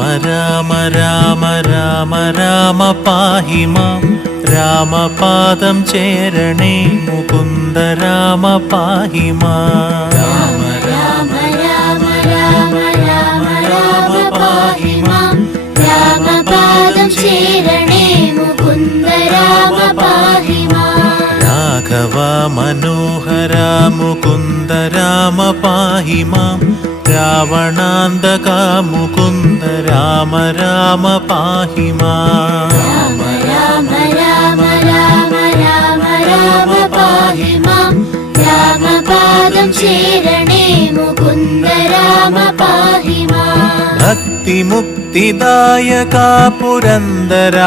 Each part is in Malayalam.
രാമ രാമ രാമ രാമ പാഹി മാം രാമപാദം ചേരണേ മുകുന്ദ രാമ പാഹി മാം രാമ രാമ രാമ രാമ രാമ രാമ പാഹി മാം രാമപാദം ചേരണേ മുകുന്ദ രാമ പാഹി മാം രാഘവ മനോഹര മുകുന്ദ രാമ പാഹി മാം രാവണാന്തക മുകുന്ദ രാമ രാമ പാഹി മാം രാമ രാമ രാമ രാമ രാമ രാമ പാഹി മാം രാമപാദം ചേരണേ മുകുന്ദ രാമ പാഹി മാം ഭക്തി മുക്തിദായക പുരന്ദരാദിസേവിത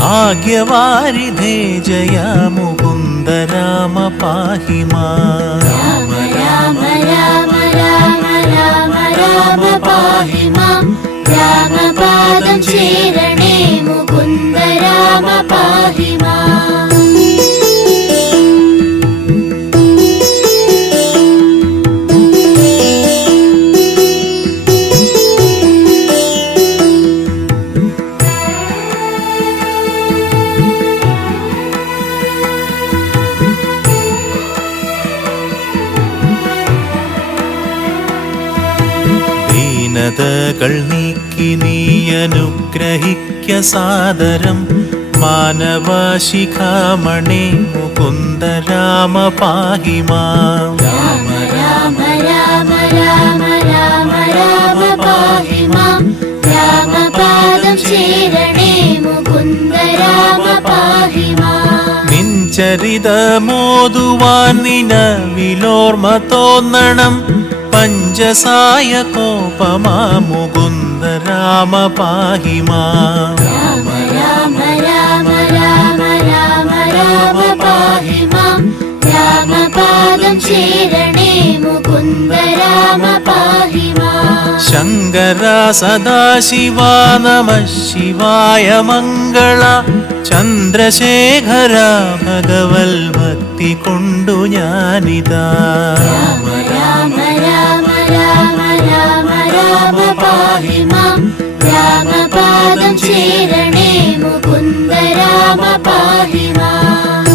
ഭാഗ്യവാരിധേ ജയ മുകുന്ദ രാമ പാഹി മാം രാമ രാമ രാമ രാമ രാമ രാമ പാഹി മാം രാമപാദം ചേരണേ മുകുന്ദ രാമ പാഹി മാം ദീനതകൾ നീക്കി നീ അനുഗ്രഹിക്ക സാദരം മാനവശിഖാമണി മുകുന്ദ രാമ പാഹി മാം രാമ രാമ രാമ രാമ രാമ രാമ പാഹി മാം രാമപാദം ചേരണേ മുകുന്ദ രാമ പാഹി മാം നിൻ ചരിതമോതുവാൻ നിനവിലോർമ്മ തോന്നണം പഞ്ചസായ കോപമാ മുകുന്ദ രാമ പാഹി മാം രാമ രാമ രാമ രാമ രാമ രാമ പാഹി മാം രാമപാദം ചേരണേ മുകുന്ദ രാമ പാഹി മാം ശങ്കര സദാശിവ നമഃ ശിവായ മംഗള ചന്ദ്രശേഖര ഭഗവൽ ഭക്തി കൊണ്ടു ഞാനിതാ രാമ രാമ രാമ രാമ രാമ രാമ പാഹി മാം രാമപാദം ചേരണേ മുകുന്ദ രാമ പാഹി മാം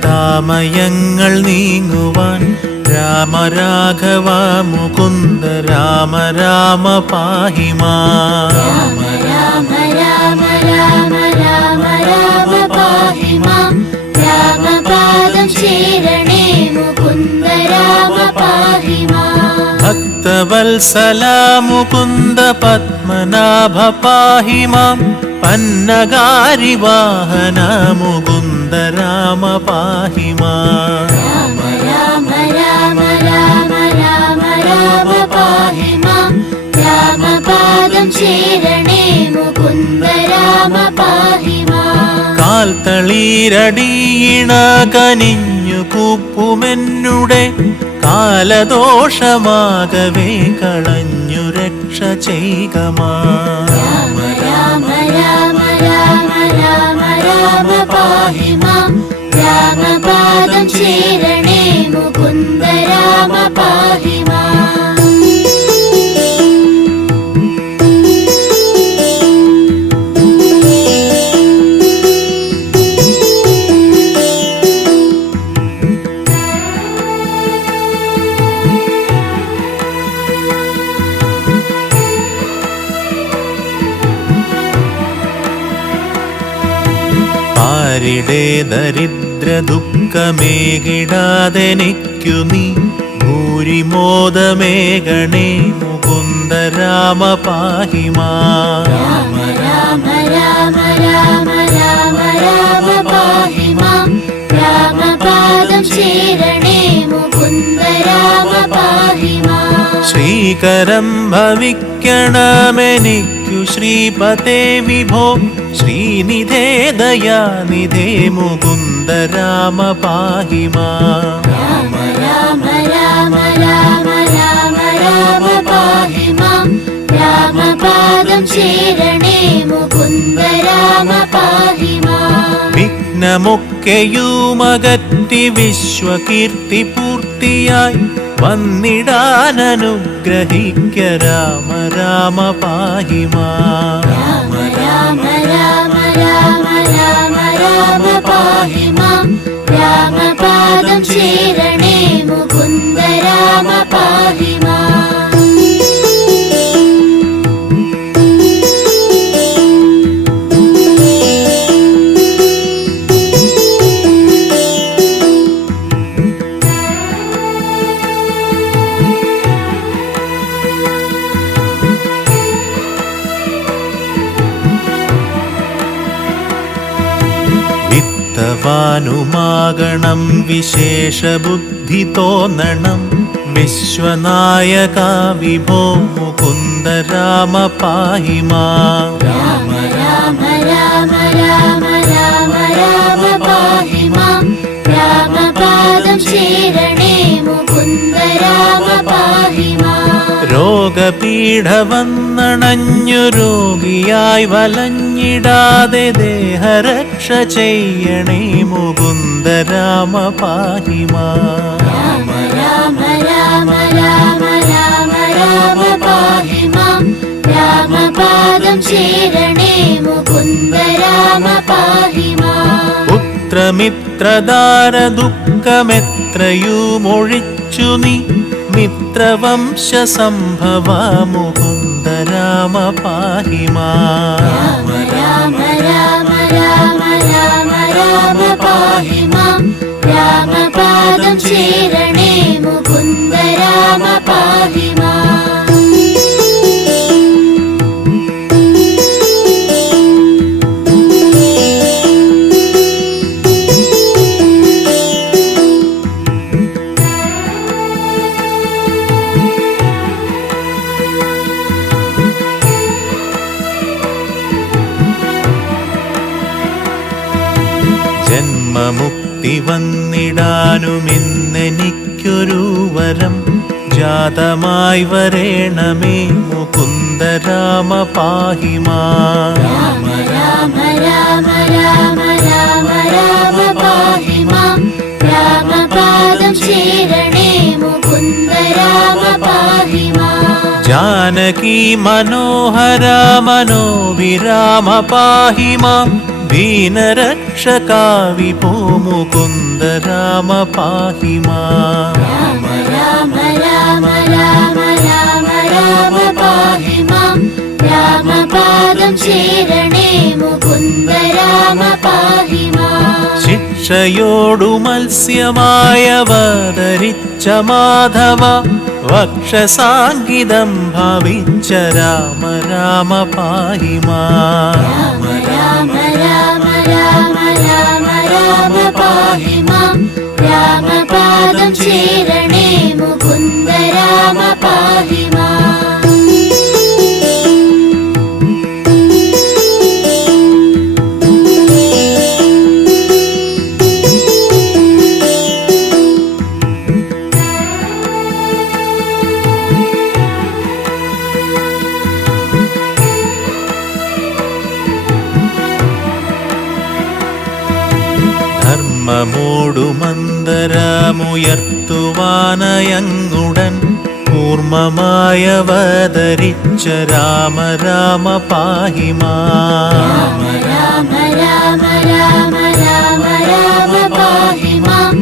രാമമന്ത്രമോദിടുന്നിതാമയങ്ങൾ നീങ്ങുവാൻ രാമ രാഘവ മുകുന്ദ രാമ രാമ പാഹി മാം രാമ രാമ രാമ രാമ രാമ രാമ പാഹി മാം രാമപാദം ചേരണേ മുകുന്ദ രാമ പാഹി മാം ഭക്തവത്സല മുകുന്ദ പത്മനാഭ പാഹി മാം പന്നഗാരി വാഹന മുകുന്ദ രാമ പാഹി മാം രാമ രാമ രാമ രാമ രാമ രാമ പാഹി മാം രാമപാദം ചേരണേ മുകുന്ദ രാമ പാഹി മാം കാൽത്തളീരടിയിണ കനിഞ്ഞു കൂപ്പുമെന്നുടെ കാലദോഷമാകവേ കളഞ്ഞു രക്ഷ ചെയ്യുക മാം രാമ രാമ രാമ രാമ രാമ പാഹി മാം രാമപാദം ചേരണേ മുകുന്ദ രാമ പാഹി മാം ആരുടെ ദരിദ്ര ദുഃഖമേകിടാതെനിക്കു നീ ഭൂരിമോദമേകണേ മുകുന്ദ രാമ പാഹി മാം രാമ രാമ രാമ രാമ രാമ രാമ പാഹി മാം രാമപാദം ചേരണേ മുകുന്ദ രാമ പാഹി മാം ശ്രീകരം ഭവിക്കണമെനിക്കു ശ്രീപതേ വിഭോ ശ്രീനിധേ ദയാനിധേ മുകുന്ദ രാമ പാഹി മാം. രാമ രാമ രാമ രാമ രാമ രാമ പാഹി മാം. രാമപാദം ശരണേ മുകുന്ദ രാമ പാഹി മാം. വിഘ്നമൊക്കെയുമകറ്റി വിശ്വകീർത്തി പൂർത്തിയായി വന്നിടാനനുഗ്രഹിക്ക രാമ രാമ പാഹി മാം. രാമ രാമ രാമ രാമ രാമ രാമ പാഹി മാം. രാമപാദം ശരണേ മുകുന്ദ രാമ പാഹി മാം. വിത്തവാനുമാകണം വിശേഷബുദ്ധി തോന്നണം വിശ്വനായക വിഭോ മുകുന്ദ രാമ പാഹി മാം. രാമ രാമ രാമ രാമ രാമ രാമ പാഹി മാം. രാമപാദം ശരണേ മുകുന്ദ രാമ പാഹി മാം. രോഗപീഠ വന്നണഞ്ഞു രോഗിയായി വലഞ്ഞിടാതെ ദേഹരക്ഷ ചെയ്യണേ മുകുന്ദ രാമ പാഹി മാം. രാമ രാമ രാമ രാമ രാമ രാമ പാഹി മാം. രാമപാദം ശരണേ മുകുന്ദ രാമ പാഹി മാം. പുത്രമിത്രദാര ദുഃഖമെത്രയുമൊഴിച്ചു നീ മിത്രവംശ സംഭവ മുകുന്ദ രാമ പാഹി മാം. രാമ രാമ രാമ രാമ രാമ രാമ പാഹി മാം. രാമപാദം ശരണേ മുകുന്ദ രാമ പാഹി മാം. ജന്മമുക്തി വന്നിടാനുമിന്നെനിക്കൊരു വരം ജാതമായി വരേണമേ മുകുന്ദ രാമ പാഹി മാം. രാമ രാമ രാമ രാമ രാമ രാമ പാഹി മാം. രാമപാദം ശരണേ മുകുന്ദ രാമ പാഹി മാം. ജാനകി മനോഹര മനോവിരാമ പാഹി മാം. ദീനരക്ഷകാ വിഭോ മുകുന്ദ രാമ പാഹി മാം. രാമ രാമ രാമ രാമ രാമ രാമ പാഹി മാം. രാമപാദം ശരണേ മുകുന്ദ രാമ പാഹി മാം. ശിക്ഷയോടു മത്സ്യമായവതരിച്ച മാധവ വക്ഷസാങ്കിതം ഭാവിച്ച രാമ രാമ പാഹി മാം. രാമ രാമ രാമ രാമ രാമ രാമ പാഹി മാം. രാമപാദം ശരണേ മുകുന്ദ രാമ പാഹി മാം. ധർമ്മമോടു മന്ദരമുയർത്തുവാനയങ്ങുടൻ കൂർമ്മമായവതരിച്ച രാമ രാമ പാഹി മാം. രാമ രാമ രാമ രാമ രാമ പാഹി മാം.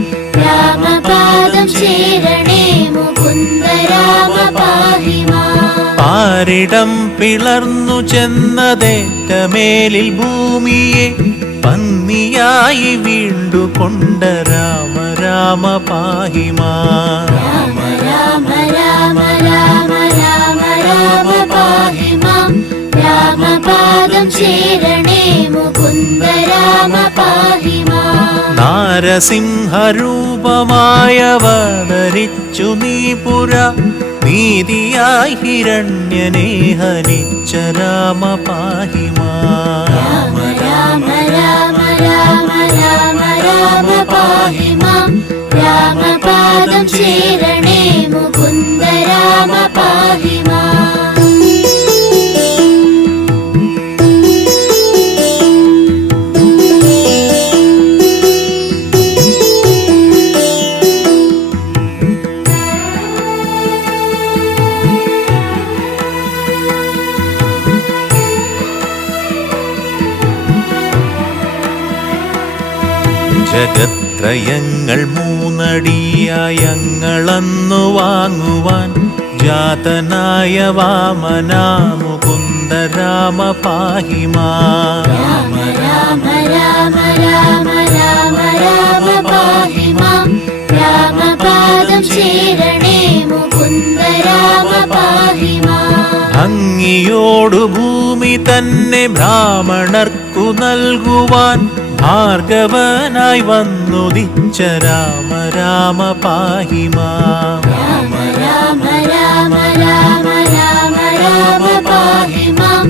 രാമപാദം ശരണേ മുകുന്ദ രാമ പാഹി മാം. പാരിടം പിളർന്നു ചെന്നതേറ്റമേലിൽ ഭൂമിയെ പന്നിയായി വീണ്ടു കൊണ്ട രാമ രാമ പാഹി മാം. രാമ രാമ രാമ രാമ രാമ രാമ പാഹി മാം. രാമപാദം ശരണേ മുകുന്ദ രാമ പാഹി മാം. നാരസിംഹരൂപമായവതരിച്ചു നീ പുര നീതിയായി ഹിരണ്യനെ ഹനിച്ച രാമ പാഹി മാം. രാമ രാമ രാമ രാമ രാമ രാമ പാഹി മാം. രാമപാദം ശരണേ മുകുന്ദ രാമ പാഹി മാം. ജഗത്രയങ്ങൾ മൂന്നടിയായങ്ങളന്നു വാങ്ങുവാൻ ജാതനായ വാമനാ മുകുന്ദ രാമ പാഹി മാം. രാമ രാമ രാമ രാമ രാമ രാമ പാഹി മാം. രാമപാദം ശരണേ മുകുന്ദ രാമ പാഹി മാം. ഭംഗിയോടു ഭൂമി തന്നെ ബ്രാഹ്മണർക്കു നൽകുവാൻ ഭാർഗവനായി വന്നുദിച്ച രാമ രാമ പാഹി മാം. രാമ രാമ രാമ രാമ രാമ രാമ പാഹി മാം.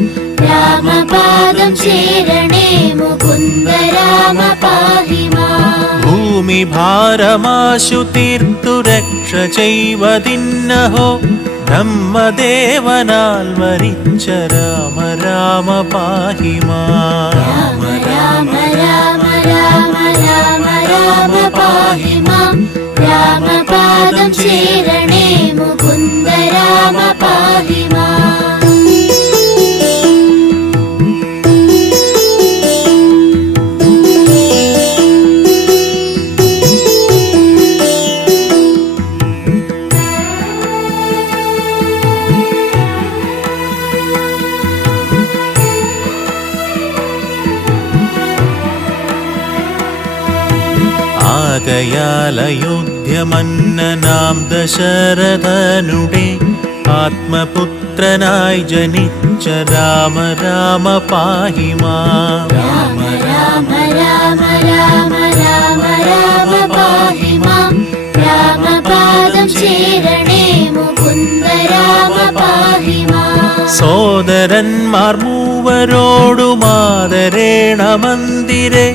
രാമപാദം ശരണേ മുകുന്ദ രാമ പാഹി മാം. ഭൂമി ഭാരമാശു തീർത്തു രക്ഷ ചെയ്വതിന്നഹോ ബ്രഹ്മദേവനാൽ വരിച്ച രാമ രാമ പാഹി മാം. രാമ രാമ രാമ രാമ രാമ രാമ പാഹി മാം. രാമപാദം ശരണേ മുകുന്ദ രാമ പാഹി മാം. ആകയാൽ അയോധ്യമന്നനാം ദശരഥനുടെ ആത്മപുത്രനായി ജനിച്ച രാമ രാമ പാഹി മാം. രാമ രാമ രാമ രാമ രാമ രാമ പാഹി മാം. രാമപാദം ശരണേ മുകുന്ദ രാമ പാഹി മാം. സോദരന്മാർ മൂവരോടും ആദരേണ മന്ദിരെ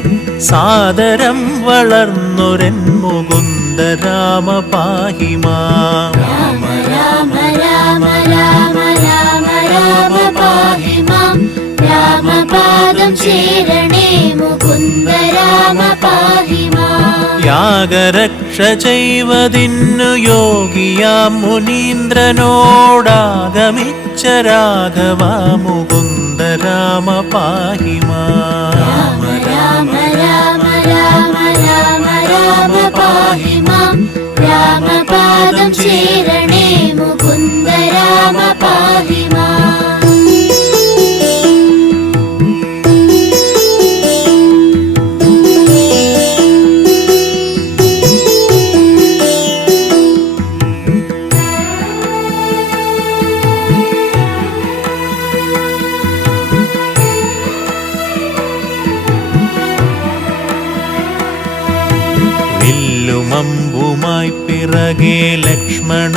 സാദരം വളർന്നൊരൻ മുകുന്ദ രാമ പാഹി മാം. രാമ രാമ രാമ രാമ രാമ രാമ പാഹി മാം. രാമപാദം ശരണേ മുകുന്ദ രാമ പാഹി മാം. യാഗരക്ഷ ചെയ്വതിന്നു യോഗിയാം മുനീന്ദ്രനോടാഗമിച്ച രാഘവ മുകുന്ദ രാമ പാഹി മാം. രാമ രാമ രാമ രാമ രാമ രാമ പാഹി മാം. രാമപാദം ശരണേ മുകുന്ദ രാമ പാഹി മാം. വില്ലുമമ്പുമായി പിറകെ ലക്ഷ്മണനുമായുടൻ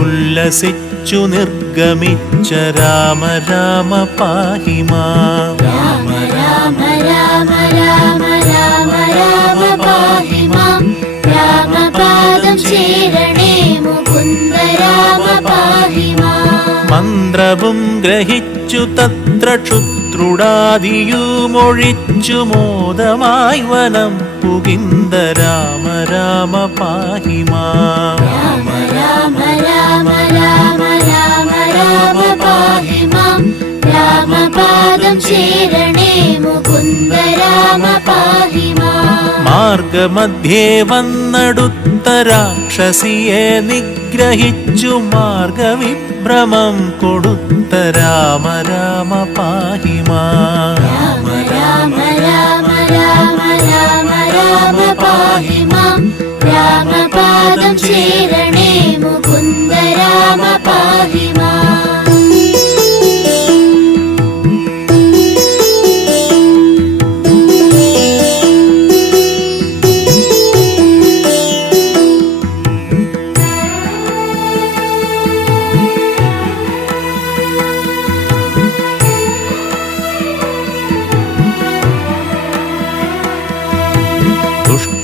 ഉല്ലസിച്ചു നിർഗമിച്ച രാമ രാമ പാഹി മാം. രാമ രാമ രാമ രാമ രാമ രാമ പാഹി മാം. രാമപാദം ശരണേ മുകുന്ദ രാമ പാഹി മാം. മന്ത്രവും ഗ്രഹിച്ചു തത്ര ക്ഷുത്രുടാദിയുമൊഴിച്ചു മോദമായി വനം പുകിന്ദ രാമ രാമ പാഹി മാം. രാമ രാമ രാമ രാമ രാമ രാമ പാഹി മാം. രാമപാദം ശരണേ മുകുന്ദ രാമ പാഹി മാം. മാർഗമധ്യേ വന്നടുത്ത രാക്ഷസിയെ നിഗ്രഹിച്ചു മാർഗവിഭ്രമം കൊടുത്ത രാമ രാമ പാഹി മാം. രാമ രാമ രാമ രാമ രാമ രാമ പാഹി മാം. രാമപാദം ശരണേ മുകുന്ദ രാമ പാഹി മാം.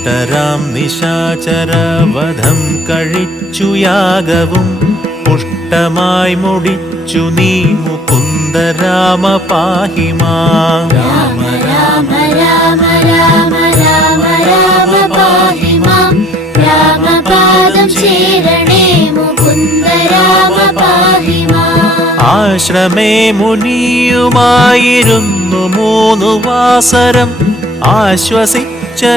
ദുഷ്ടരാം നിശാചരവധം കഴിച്ചു യാഗവും പുഷ്ടമായി മുടിച്ചു നീ മുകുന്ദ രാമ പാഹി മാം. രാമ രാമ രാമ രാമ രാമ രാമ പാഹി മാം. രാമപാദം ശരണേ മുകുന്ദ രാമ പാഹി മാം. ആശ്രമേ മുനിയുമായിരുന്നു 3 വാസരം ആശ്വസിച്ച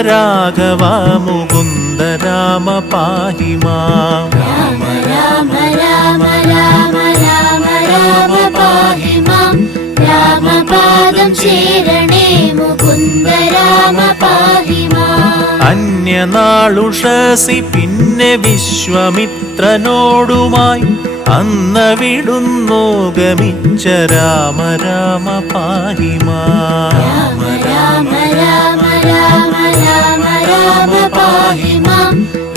രാഘവ മുകുന്ദ രാമ പാഹി മാം. രാമ രാമ രാമ രാമ രാമ രാമ പാഹി മാം. രാമപാദം ശരണേ മുകുന്ദ രാമ പാഹി മാം. അന്യനാളുഷസി പിന്നെ വിശ്വാമിത്രനോടുമായി അന്നവിടുന്നു ഗമിച്ച രാമ രാമ പാഹി മാം. രാമ രാമ രാമ രാമ രാമ രാമ പാഹി മാം.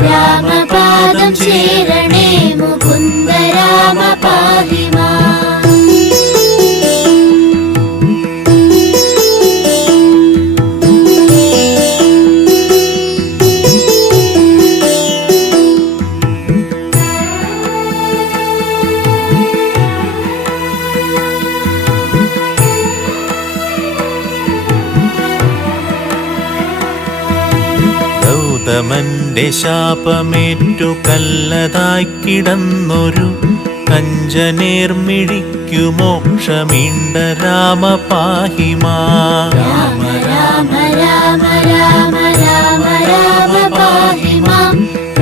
രാമപാദം ശരണേ മുകുന്ദ രാമ പാഹി മാം. ഗൗതമന്റെ ശാപമേറ്റു കല്ലതായി കിടന്നൊരു കഞ്ചനേർമിഴിക്കു മോക്ഷമീണ്ട രാമ പാഹി മാം. രാമ രാമ രാമ രാമ രാമ രാമ പാഹി മാം.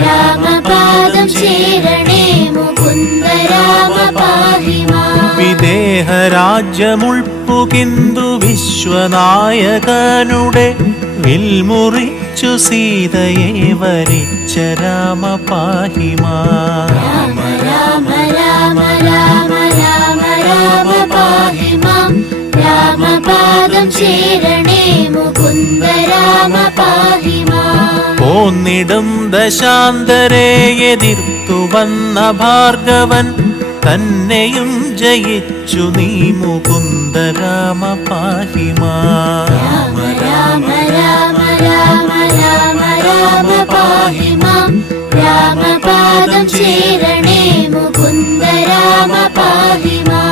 രാമപാദം ശരണേ മുകുന്ദ രാമ പാഹി മാം. വിദേഹരാജ്യമുൾപ്പുകിന്ദു വിശ്വനായകനുടെ വിൽമുറിച്ചു സീതയെ വരിച്ച രാമ പാഹി മാം. രാമ രാമ രാമ രാമ രാമ രാമ പാഹി മാം. രാമപാദം ശരണേ മുകുന്ദ രാമ പാഹി മാം. പോന്നിടും ദശാന്തരെ എതിർത്തു വന്ന ഭാർഗവൻ തന്നെയും ജയിച്ചു നീ മുകുന്ദ രാമ പാഹി മാം. രാമ രാമ രാമ രാമ രാമ രാമ പാഹി മാം. രാമപാദം ശരണേ മുകുന്ദ രാമ പാഹി മാം.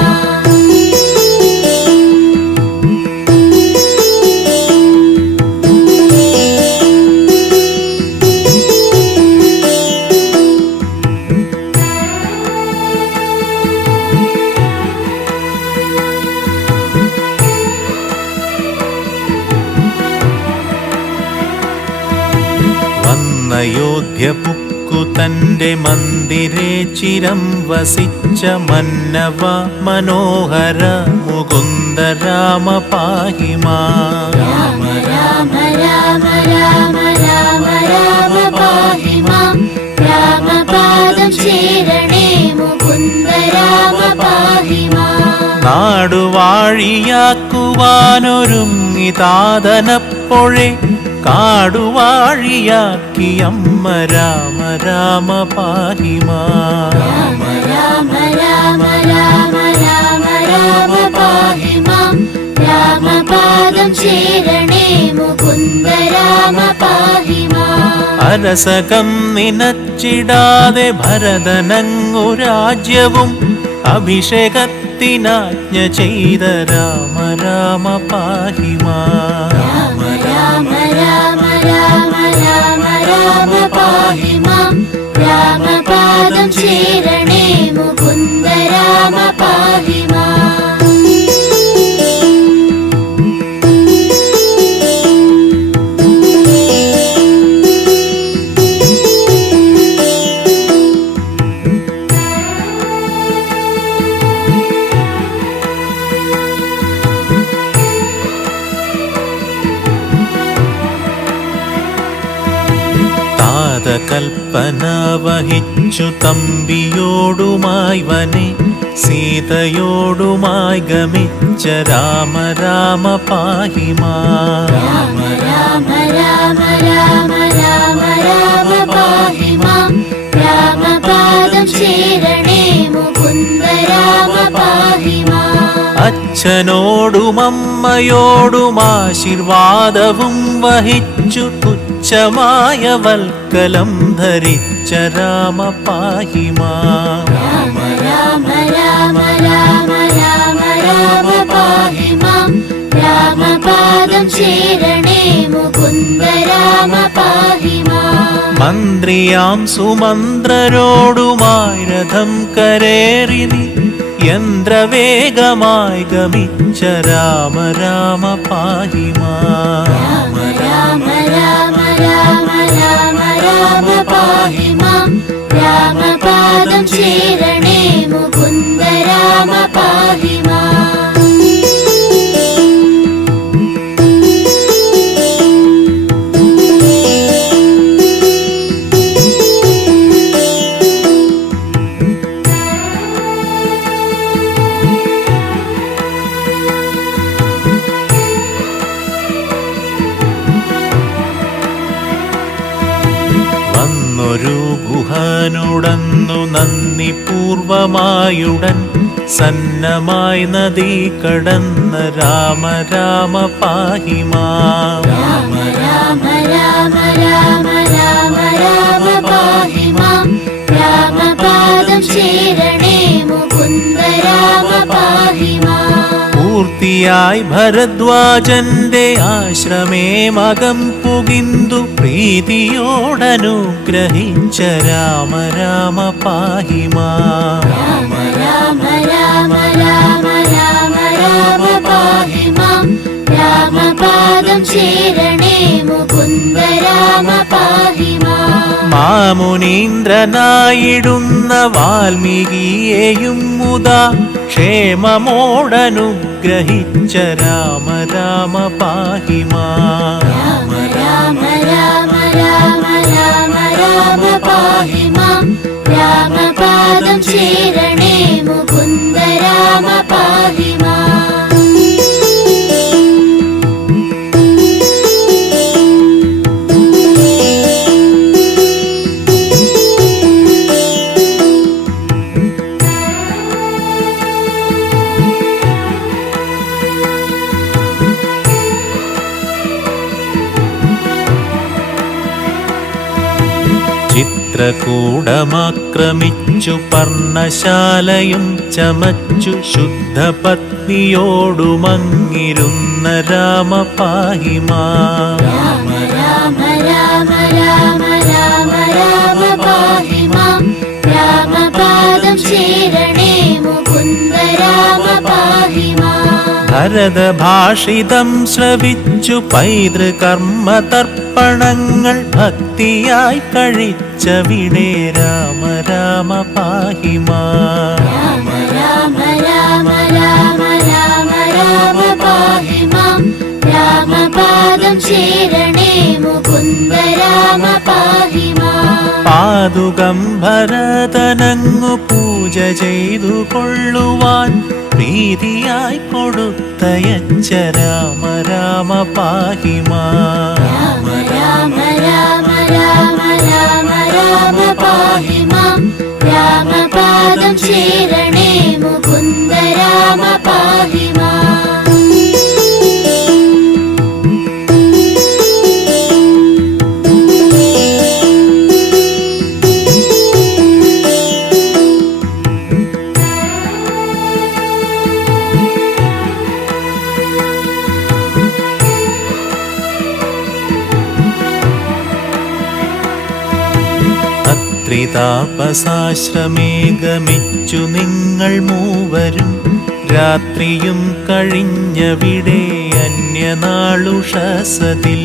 അയോധ്യ പുക്കു തന്റെ മന്ദിരേ ചിരം വസിച്ച മന്നവ മനോഹര മുകുന്ദ രാമ പാഹി മാം. രാമ രാമ രാമ രാമ രാമ രാമ പാഹി മാം. രാമപാദം ശരണേ മുകുന്ദ രാമ പാഹി മാം. നാടുവാഴിയാക്കുവാനൊരുങ്ങി താതനപ്പൊഴെ കാടുവാഴിയാക്കി അമ്മ രാമ രാമ പാഹി മാം. രാമ രാമ രാമ രാമ രാമ രാമ പാഹി മാം. രാമപാദം ശരണേ മുകുന്ദ രാമ പാഹി മാം. അരസകം നിനച്ചിടാതെ ഭരതനങ്ങു രാജ്യവും അഭിഷേകത്തിനാജ്ഞ ചെയ്ത രാമ രാമ പാഹി മാം. രാമ രാമ രാമ രാമ രാമ രാമ പാഹി മാം. രാമപാദം ശരണേ മുകുന്ദ രാമ പാഹി മാം. കൽപ്പന വഹിച്ചു തമ്പിയോടുമായി വനെ സീതയോടുമായി ഗമിച്ച രാമ രാമ പാഹി മാം. രാമ രാമ രാമ രാമ രാമ രാമ പാഹി മാം. രാമപാദം ശരണേ മുകുന്ദ രാമ പാഹി മാം. അച്ഛനോടും അമ്മയോടും ആശീർവാദവും വഹിച്ചു തുച്ഛമായ വൽക്കലം ധരിച്ച രാമ പാഹി മാം. രാമ രാമ രാമ രാമ രാമ രാമ പാഹി മാം. രാമപാദം ശരണേ മുകുന്ദ രാമ പാഹി മാം. മന്ത്രിയാം സുമന്ത്രരോടുമായി രഥം കരേറി നീ യന്ത്രവേഗമായി ഗമിച്ച രാമ രാമ പാഹി മാം. രാമ രാമ രാമ രാമ രാമ രാമ പാഹി മാം. രാമപാദം ശരണേ മുകുന്ദ രാമ പാഹി മാം. ഒരു ഗുഹനുടന്നു നന്ദി പൂർവമായുടൻ സന്നമായി നദി കടന്ന രാമ രാമ പാഹി മാം. രാമ രാമ രാമ രാമ രാമ രാമ പാഹി മാം. രാമപാദം ശരണേ മുകുന്ദ രാമ പാഹി മാം. പൂർത്തിയായി ഭരദ്വാജന്റെ ആശ്രമേ മകം പുകിന്തു പ്രീതിയോടനുഗ്രഹിച്ച രാമ രാമ പാഹി മാം. രാമ രാമ രാമ രാമ രാമ രാമ പാഹി മാം. രാമപാദം ശരണേ മുകുന്ദ രാമ പാഹി മാം. മാമുനീന്ദ്രനായിടുന്ന വാൽമീകിയെയും മുതാ ക്ഷേമമോടനുഗ്രഹിച്ച രാമ രാമ പാഹി മാം. രാമ രാമ രാമ രാമ രാമ രാമ പാഹി മാം. രാമപാദം ശരണേ മുകുന്ദ രാമ പാഹി മാം. ചിത്രകൂടമാക്രമിച്ചു പർണശാലയും ചമച്ചു ശുദ്ധപത്നിയോടുമങ്ങിരുന്ന രാമ പാഹി മാം. രാമ രാമ രാമ രാമ രാമ രാമ പാഹി മാം. രാമപാദം ശരണേ മുകുന്ദ രാമ പാഹി മാം. ഭരതഭാഷിതം ശ്രവിച്ചു പൈതൃകർമ്മ തർപ്പണങ്ങൾ ഭക്തിയായി കഴിച്ചവിടെ രാമ രാമ പാഹി മാം. രാമ രാമ രാമ രാമ രാമ രാമ പാഹി മാം. രാമപാദം ശരണേ മുകുന്ദ രാമ പാഹി മാം. പാതുകം ഭരതനങ്ങു പൂജ ചെയ്തു കൊള്ളുവാൻ പ്രീതിയായി കൊടുത്തയച്ച രാമ രാമ പാഹി മാം. രാമ രാമ രാമ രാമ രാമ രാമ പാഹി മാം. രാമപാദം ശരണേ മുകുന്ദ രാമ പാഹി മാം. ത്രിതാപസാശ്രമേ ഗമിച്ചു നിങ്ങൾ മൂവരും രാത്രിയും കഴിഞ്ഞവിടെ അന്യനാളുഷസതിൽ.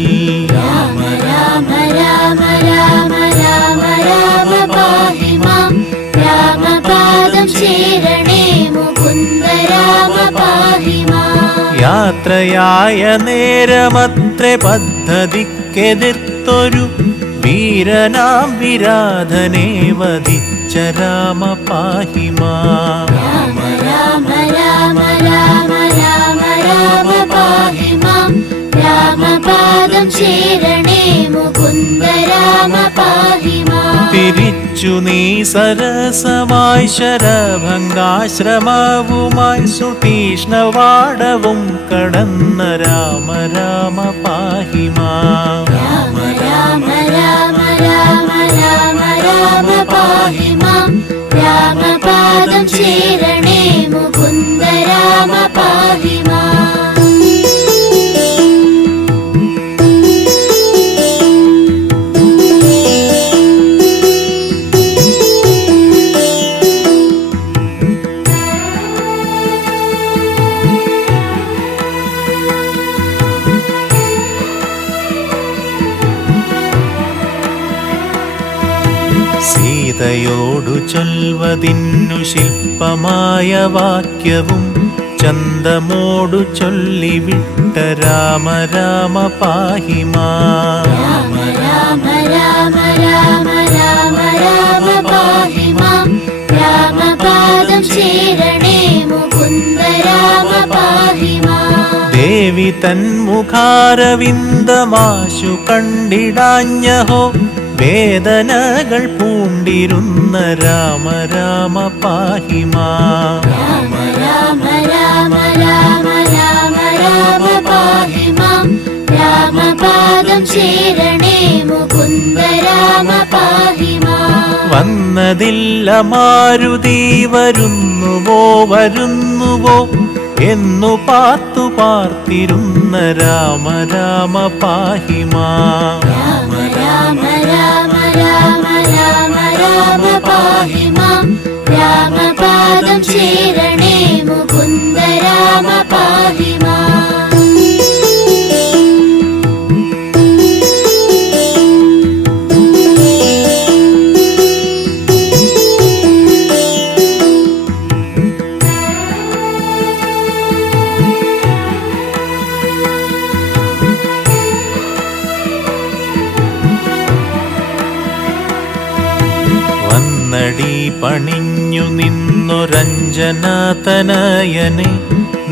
രാമ രാമ രാമ രാമ രാമ രാമ പാഹി മാം. രാമപാദം ശരണേ മുകുന്ദ രാമ പാഹി മാം. യാത്രയായ നേരമത്രേ പദ്ധതിക്കെതിർത്തൊരു വീരനാം വിരാധനെ വധിച്ച രാമ പാഹി മാം. രാമ രാമ രാമ രാമ രാമ രാമ പാഹി മാം. രാമപാദം ശരണേ മുകുന്ദ രാമ പാഹി മാം. തിരിച്ചു നീ സരസമായി ശരഭംഗാശ്രമവുമായി സുതീഷ്ണവാടവും കടന്ന രാമ രാമ പാഹി മാം. രാമ രാമ രാമ രാമ രാമ രാമ പാഹി മാം. രാമപാദം ശരണേ മുകുന്ദ രാമ പാഹി മാം. സീതയോടു ചൊൽവതിന്നു ശില്പമായ വാക്യവും ചന്തമോടു ചൊല്ലിവിട്ട രാമ രാമ പാഹി മാം. രാമ രാമ രാമ രാമ രാമ രാമ പാഹി മാം. രാമപാദം ശരണേ മുകുന്ദ രാമ പാഹി മാം. ദേവി തന്മുഖാരവിന്ദമാശു കണ്ടിടാഞ്ഞഹോ വേദനകൾ പൂണ്ടിരുന്ന രാമ രാമ പാഹി മാം. രാമ രാമ രാമ രാമ രാമ രാമ പാഹി മാം. രാമപാദം ശരണേ മുകുന്ദ രാമ പാഹി മാം. വന്നതില്ല മാരുതി വരുന്നുവോ വരുന്നുവോ എന്നു പാർത്തു പാർത്തിരുന്ന രാമ രാമ പാഹി മാം. രാമ രാമ രാമ രാമ രാമ രാമ പാഹി മാം. രാമപാദം ശരണേ മുകുന്ദ രാമ പാഹി മാം. വന്നടി പണിഞ്ഞു നിന്നൊരഞ്ജനാതനയനെ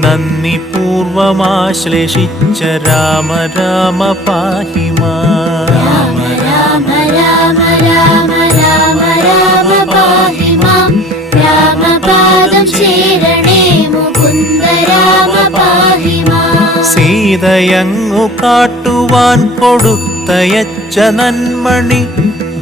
നന്ദി പൂർവമാശ്ലേഷിച്ച രാമ രാമ പാഹി മാം. രാമ രാമ രാമ രാമ രാമ രാമ പാഹി മാം. രാമപാദം ശരണേ മുകുന്ദ രാമ പാഹി മാം. സീതയങ്ങു കാട്ടുവാൻ കൊടുത്തയച്ച നന്മണി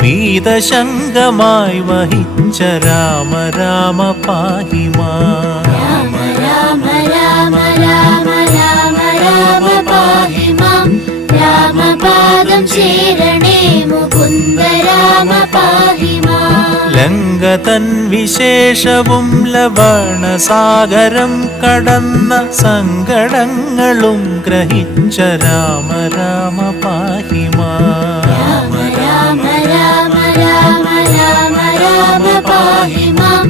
വീതശങ്കമായി വഹിച്ച രാമ രാമ പാഹി മാം. രാമ രാമ രാമ രാമ രാമ രാമ പാഹി മാം. രാമപാദം ശരണേ മുകുന്ദ രാമ പാഹി മാം. ലങ്കതൻ വിശേഷവും ലവണസാഗരം കടന്ന സങ്കടങ്ങളും ഗ്രഹിച്ച രാമ രാമ പാഹി മാം. രാമ രാമ രാമ രാമ രാമ രാമ പാഹി മാം.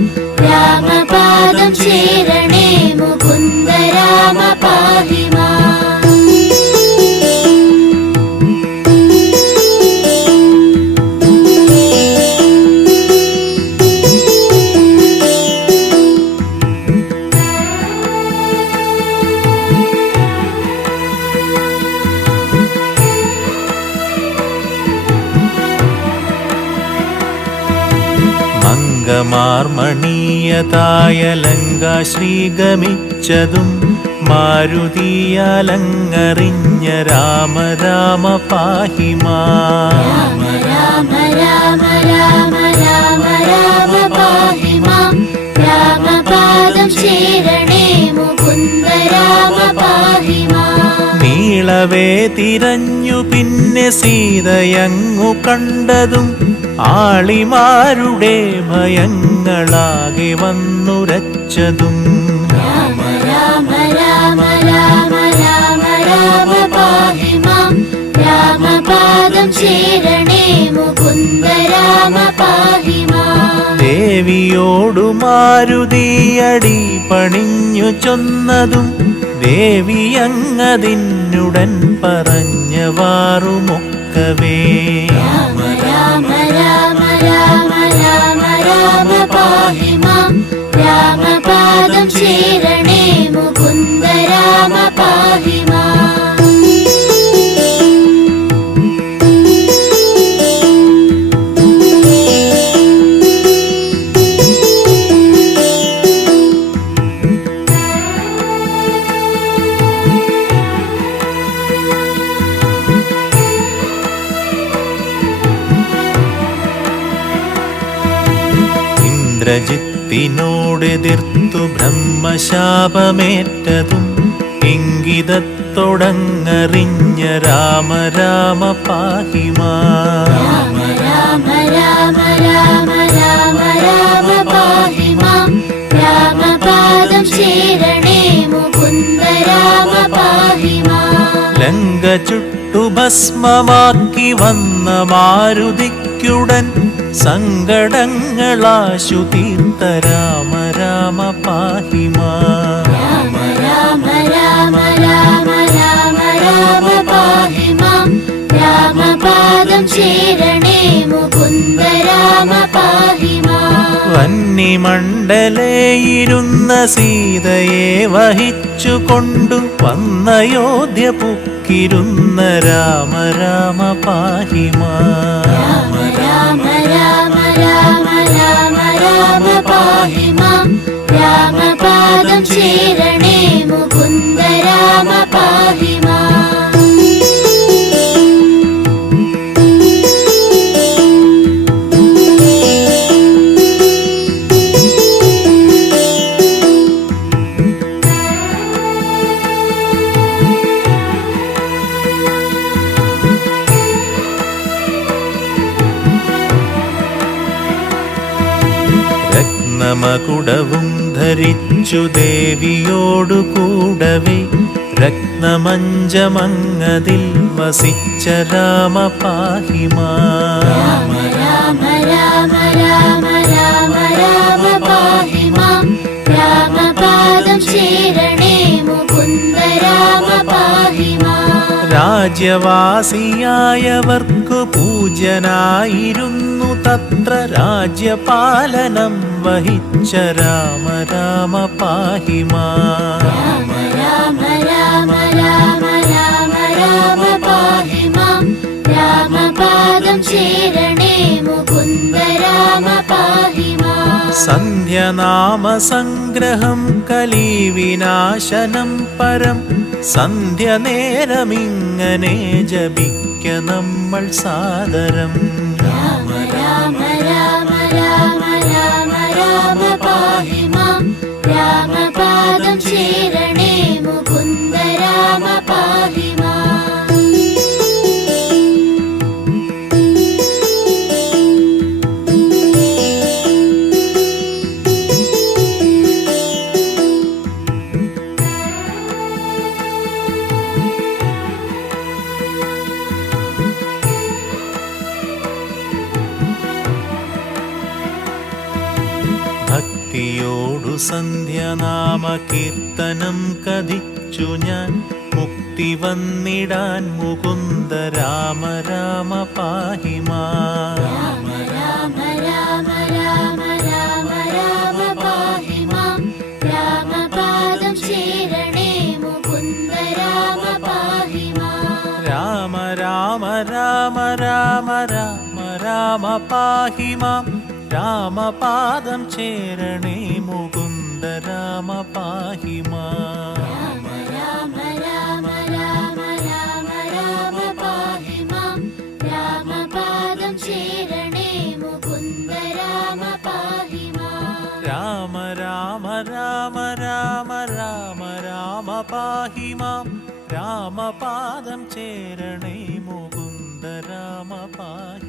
രാമപാദം ശരണേ മുകുന്ദ രാമ പാഹി മാം. മംഗമാർമണീയതായ ലങ്കാശ്രീ ഗമിച്ചതും മാരുതിയാലങ്ങറിഞ്ഞ രാമ രാമ പാഹി മാം. രാമ രാമ രാമ രാമ രാമ പാഹി മാം. രാമപാദം ശരണേ മുകുന്ദ രാമ പാഹി മാം. നീളവേ തിരഞ്ഞു പിന്നെ സീതയങ്ങു കണ്ടതും ആളിമാരുടെ ഭയങ്ങളാകെ വന്നുരച്ചതും രാമ രാമ രാമ രാമ രാമ രാമ പാഹി മാം. രാമപാദം ശരണേ മുകുന്ദ രാമ പാഹി മാം. ദേവിയോടു മാരുതിയടി പണിഞ്ഞു ചൊന്നതും ദേവിയങ്ങതിനുടൻ പറഞ്ഞവാറുമൊക്കവേ. രാമ രാമ രാമ രാമ രാമ രാമ പാഹി മാം. രാമപാദം ശരണേ മുകുന്ദ രാമ പാഹി മാം. ഇന്ദ്രജിത്തിനോടെതിർത്തു ബ്രഹ്മശാപമേറ്റതും ഇംഗിതത്തൊടങ്ങറിഞ്ഞ രാമ രാമ പാഹിമാ. രാമ രാമ രാമ രാമ രാമ രാമ പാഹി മാം. രാമപാദം ശരണേ മുകുന്ദ രാമ പാഹി മാം. ലങ്ക ചുട്ടു ഭസ്മമാക്കി വന്ന മാരുതിക്കുടൻ സങ്കടങ്ങളാശു തീർത്ത രാമ രാമ പാഹിമാ. രാമ രാമ രാമ രാമ രാമ രാമ പാഹി മാം. രാമപാദം ശരണേ മുകുന്ദ രാമ പാഹി മാം. വന്നിമണ്ഡലേയിരുന്ന സീതയെ വഹിച്ചു കൊണ്ടു വന്നയോധ്യ പുക്കിരുന്ന രാമ രാമ പാഹിമാ. രാമ രാമ രാമ രാമ രാമ രാമ പാഹി മാം. രാമപാദം ശരണേ മുകുന്ദ രാമ പാഹി മാം. രത്നമകുടവും ധരിച്ചു ദേവിയോടു കൂടവേ രത്നമഞ്ചമങ്ങതിൽ വസിച്ച രാമ പാഹിമാ. രാമ രാമ രാമ രാമ രാമ രാമ പാഹി മാം. രാമപാദം ശരണേ മുകുന്ദ രാമ പാഹി മാം. രാജ്യവാസിയായവർക്കു പൂജ്യനായിരുന്നു തത്ര രാജ്യപാലനം വഹിച്ച രാമ രാമ പാഹിമാ. രാമ രാമ രാമ രാമ രാമ രാമ പാഹി മാം. രാമപാദം ശരണേ മുകുന്ദ രാമ പാഹി മാം. സന്ധ്യനാമ സംഗ്രഹം കലിവിനാശനം പരം സന്ധ്യ നേരമിങ്ങനെ ജപിക്ക നമ്മൾ സാദരം. രാമ രാമ രാമ രാമ രാമ രാമ പാഹി മാം. രാമപാദം ശരണേ മുകുന്ദ രാമ പാഹി മാം. ഭക്തിയോടു സന്ധ്യനാമ കീർത്തനം കഥിച്ചു ഞാൻ മുക്തി വന്നിടാൻ മുകുന്ദ രാമ രാമ പാഹിമാ. രാമ രാമ രാമ രാമ രാമ രാമ പാഹി മാം. രാമപാദം ശരണേ മുകുന്ദ രാമ പാഹി മാം. രാമ രാമ രാമ രാമ രാമ രാമ പാഹിമാം. രാമപാദം ചേരണേ മുകുന്ദ രാമ പാഹിമാ. രാമ രാമ രാമ രാമ രാമ രാമ പാഹി മാം. രാമപാദം ശരണേ മുകുന്ദ രാമ പാഹി മാം. രാമ രാമ രാമ രാമ രാമ രാമ പാഹിമാം. രാമപാദം ചേരണേ മുകുന്ദ രാമ പാഹി.